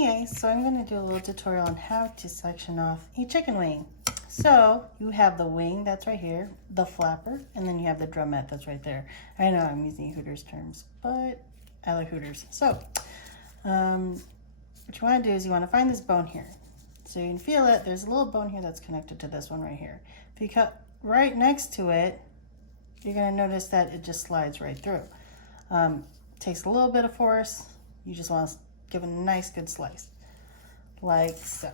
Okay, so I'm going to do a little tutorial on how to section off a chicken wing. So you have the wing that's right here, the flapper, and then you have the drumette that's right there. I know I'm using Hooters terms, but I like Hooters. So what you want to do is you want to find this bone here. So you can feel it. There's a little bone here that's connected to this one right here. If you cut right next to it, you're going to notice that it just slides right through. Takes a little bit of force. You just want to give it a nice good slice, like so.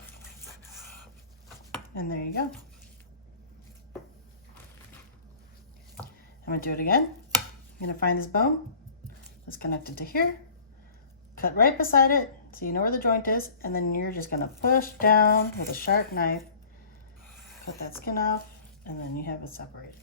And there you go. I'm going to do it again. I'm going to find this bone that's connected to here. Cut right beside it so you know where the joint is, and then you're just going to push down with a sharp knife, cut that skin off, and then you have it separated.